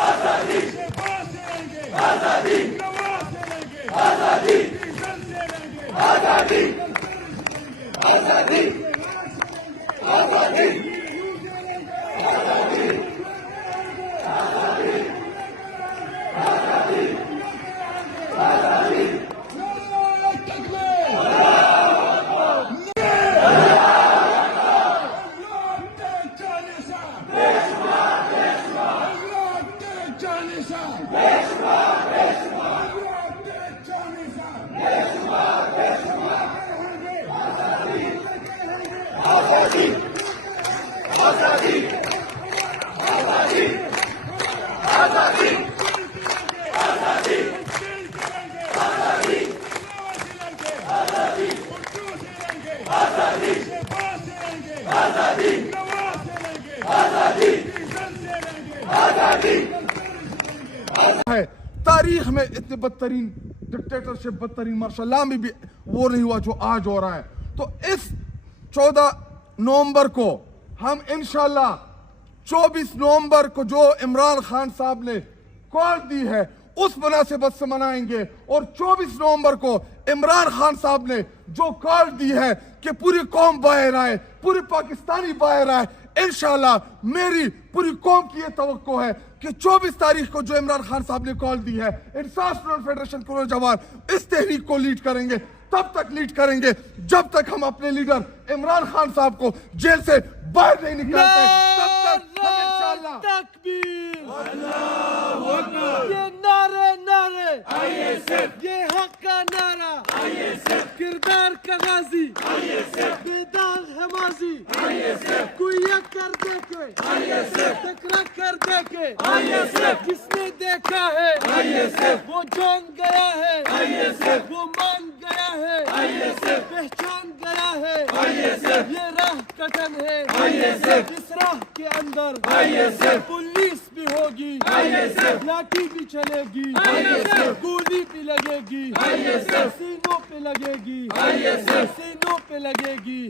آزادی شہباز سے لیں گے آزادی نواز سے لیں گے آزادی ریزن سے لیں گے آزادی آزادی آزادی ہے تاریخ میں اتنے بدترین ڈکٹیٹرشپ بدترین مارشل لا میں بھی وہ نہیں ہوا جو آج ہو رہا ہے. تو اس 14 نومبر کو ہم انشاءاللہ 24 نومبر کو جو عمران خان صاحب نے کال دی ہے اس مناسبت سے منائیں گے, اور 24 نومبر کو عمران خان صاحب نے جو کال دی ہے کہ پوری قوم باہر آئے, پوری پاکستانی باہر آئے, انشاءاللہ میری پوری قوم کی یہ توقع ہے کہ 24 تاریخ کو جو عمران خان صاحب نے کال دی ہے انصاف اسٹوڈنٹ فیڈریشن کے نوجوان اس تحریک کو لیڈ کریں گے, تب تک لیڈ کریں گے جب تک ہم اپنے لیڈر عمران خان صاحب کو جیل سے باہر نہیں نکالتے. تب تک ہم انشاءاللہ تکبیر اللہ اکبر, یہ نعرے نعرے یہ حق کا نعرہ, کردار کا غازی, بیدار ہے ماضی, کوئی یک کر دے کے ٹکرا کر دے کے, جس نے دیکھا ہے وہ جان گیا ہے, وہ مان گیا ہے, پہچان گیا ہے, یہ راہ کٹن ہے, اس راہ کے اندر پولیس بھی ہوگی, لاٹھی بھی چلے گی, گولی بھی لگے گی, سینوں پہ لگے گی, سینوں پہ لگے گی.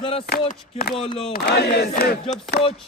ذرا سوچ کے بولو, جب سوچ